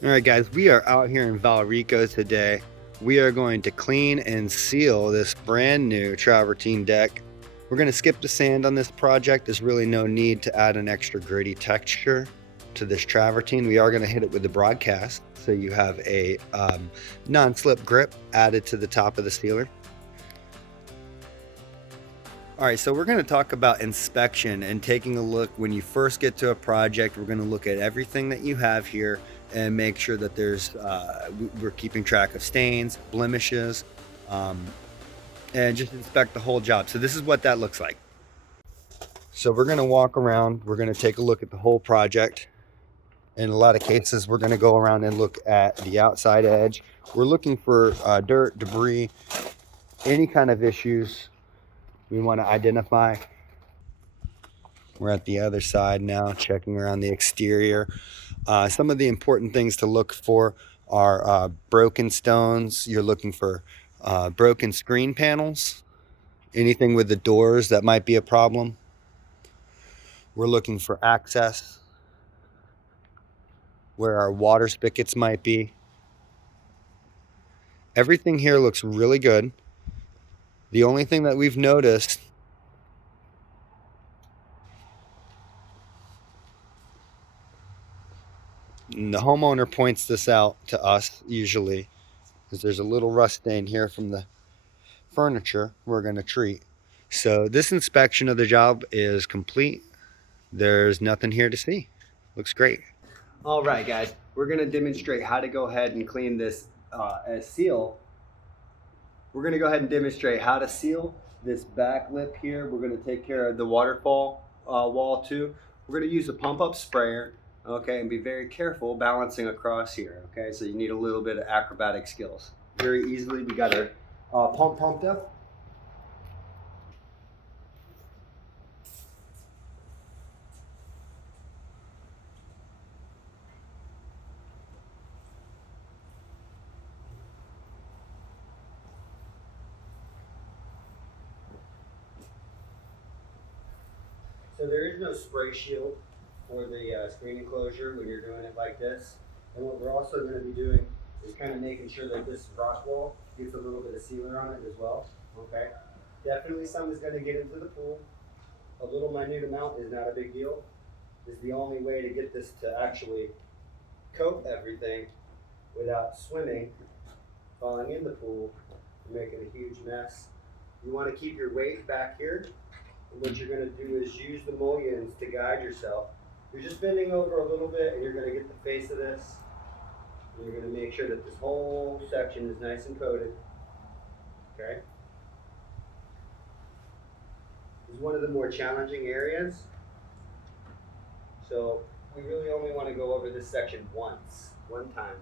All right, guys, we are out here in Valrico today. We are going to clean and seal this brand new travertine deck. We're going to skip the sand on this project. There's really no need to add an extra gritty texture to this travertine. We are going to hit it with the broadcast, so you have a non-slip grip added to the top of the sealer. All right, so we're going to talk about inspection and taking a look when you first get to a project. We're going to look at everything that you have here and make sure that we're keeping track of stains, blemishes, and just inspect the whole job. So this is what that looks like. So we're going to walk around. We're going to take a look at the whole project. In a lot of cases, we're going to go around and look at the outside edge. We're looking for dirt, debris, any kind of issues we want to identify. We're at the other side now, checking around the exterior. Some of the important things to look for are broken stones. You're looking for broken screen panels, anything with the doors that might be a problem. We're looking for access, where our water spigots might be. Everything here looks really good. The only thing that we've noticed and the homeowner points this out to us usually, is there's a little rust stain here from the furniture we're going to treat. So this inspection of the job is complete. There's nothing here to see. Looks great. All right, guys, we're going to demonstrate how to go ahead and clean this seal. We're going to go ahead and demonstrate how to seal this back lip here. We're going to take care of the waterfall wall too. We're going to use a pump up sprayer, okay, and be very careful balancing across here, okay? So you need a little bit of acrobatic skills. Very easily, we got our pump pumped up. So there is no spray shield for the screen enclosure when you're doing it like this. And what we're also going to be doing is kind of making sure that this rock wall gets a little bit of sealer on it as well. Okay. Definitely some is going to get into the pool. A little minute amount is not a big deal. It's the only way to get this to actually coat everything without swimming, falling in the pool, and making a huge mess. You want to keep your weight back here. And what you're going to do is use the mullions to guide yourself. You're just bending over a little bit and you're going to get the face of this. And you're going to make sure that this whole section is nice and coated. Okay? This is one of the more challenging areas. So we really only want to go over this section one time.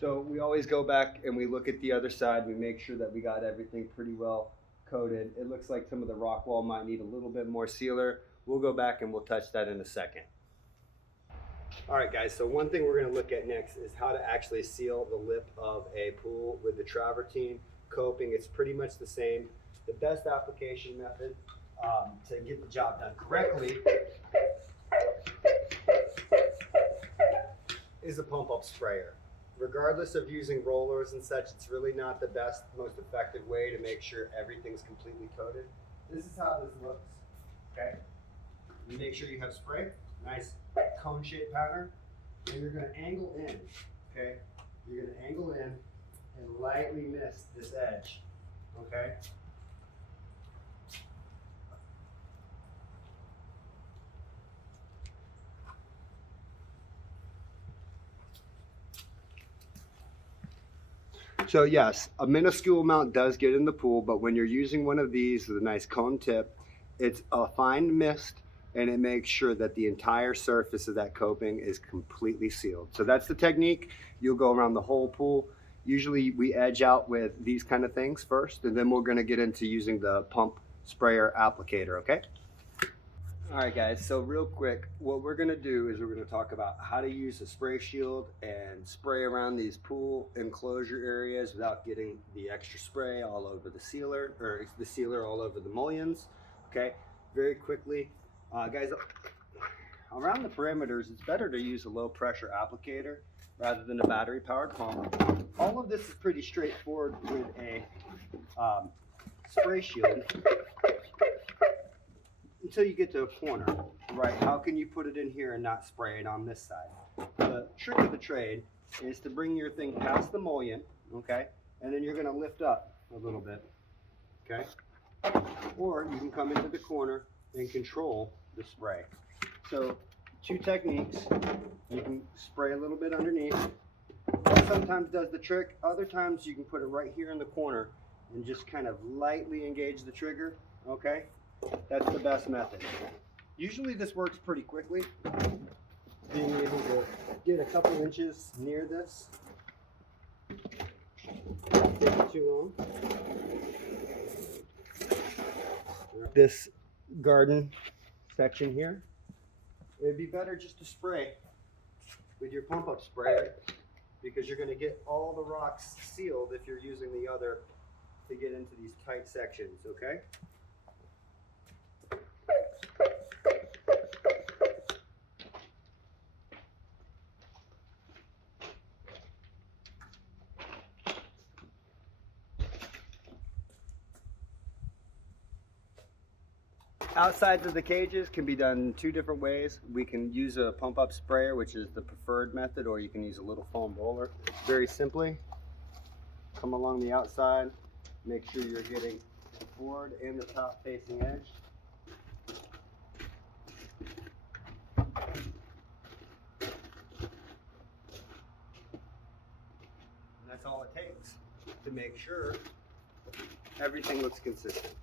So we always go back and we look at the other side. We make sure that we got everything pretty well coated. It looks like some of the rock wall might need a little bit more sealer. We'll go back and we'll touch that in a second. All right, guys, so one thing we're going to look at next is how to actually seal the lip of a pool with the travertine coping. It's pretty much the same. The best application method to get the job done correctly is a pump-up sprayer. Regardless of using rollers and such, it's really not the best, most effective way to make sure everything's completely coated. This is how this looks, okay? You make sure you have spray, nice cone-shaped pattern, and you're gonna angle in, okay? You're gonna angle in and lightly miss this edge, okay? So yes, a minuscule amount does get in the pool, but when you're using one of these with a nice cone tip, it's a fine mist and it makes sure that the entire surface of that coping is completely sealed. So that's the technique. You'll go around the whole pool. Usually we edge out with these kind of things first, and then we're gonna get into using the pump sprayer applicator, okay? All right, guys, so real quick, what we're gonna do is we're gonna talk about how to use a spray shield and spray around these pool enclosure areas without getting the extra spray all over the sealer, or the sealer all over the mullions, okay? Very quickly, guys, around the perimeters, it's better to use a low pressure applicator rather than a battery powered pump. All of this is pretty straightforward with a spray shield until you get to a corner, right? How can you put it in here and not spray it on this side? The trick of the trade is to bring your thing past the mullion, okay? And then you're gonna lift up a little bit, okay? Or you can come into the corner and control the spray. So 2 techniques. You can spray a little bit underneath. That sometimes does the trick. Other times you can put it right here in the corner and just kind of lightly engage the trigger, okay? That's the best method. Usually this works pretty quickly. Being able to get a couple inches near this. Not taking too long. This garden section here, it'd be better just to spray with your pump up sprayer because you're going to get all the rocks sealed if you're using the other to get into these tight sections, okay? Outsides of the cages can be done 2 different ways. We can use a pump up sprayer, which is the preferred method, or you can use a little foam roller. Very simply, come along the outside, make sure you're getting the forward and the top facing edge. And that's all it takes to make sure everything looks consistent.